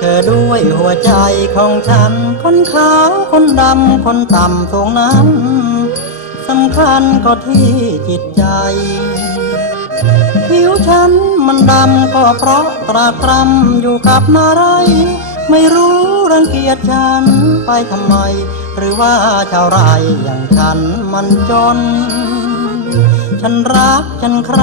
เธอด้วยหัวใจของฉัน คนขาวคนดำคนต่ำสูงนั้นสำคัญก็ที่จิตใจ ผิวฉันมันดำก็เพราะตรากตรำอยู่กับนารไม่รู้รังเกียจฉันไปทำไม หรือว่าชาวไรอย่างฉันมันจน ฉันรักฉันใคร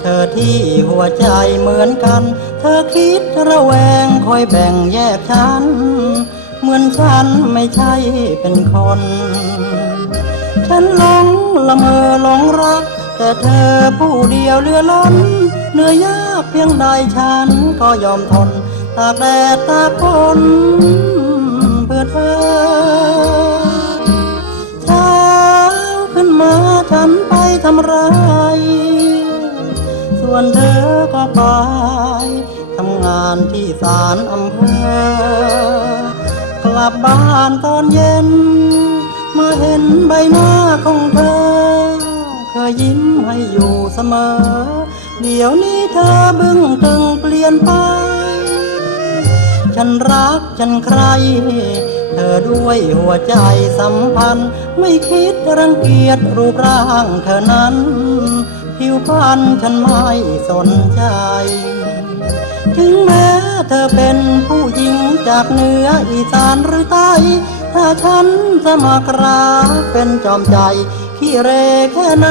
เธอที่หัวใจเหมือนกัน เธอคิดระแวงคอยแบ่งแยกฉัน เหมือนฉันไม่ใช่เป็นคน ฉันหลงละเมอหลงรัก แต่เธอผู้เดียวเรือล้นเหนื่อยยากเพียงใดฉันก็ยอมทน ตากแดดตากฝนเพื่อเธอเช้าขึ้นมาฉันไปทำไรส่ วนเธอก็ไป ทำงานที่ศาลอำเภอกลับบ้านตอนเย็น มาเห็นใบหน้าของเธอ เคยยิ้มให้อยู่เสมอ เดี๋ยวนี้เธอบึ้งตึงเปลี่ยนไป ฉันรักฉันใคร เธอด้วยหัวใจสัมพันธ์ ไม่คิดรังเกียจรูปร่างเธอนั้น ผิวพรรณฉันไม่สนใจ ถึงแม้เธอเป็นผู้หญิงจากเหนืออีสานหรือใต้ถ้าฉันจะมากราเป็นจอมใจขี้เรแค่ไหน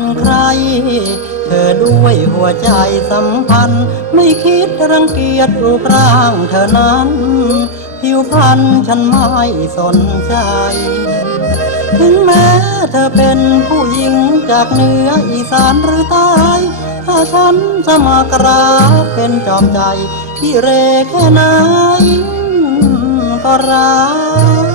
ันใคร เธอด้วยหัวใจสัมพันธ์ ไม่คิดรังเกียจรูปร่างเธอนั้น ผิวพรรณฉันไม่สนใจ ถึงแม้เธอเป็นผู้หญิงจากเหนืออีสานหรือใต้ถ้าฉันจะมากราบเป็นจอมใจ ที่เรแค่ไหนก็รัก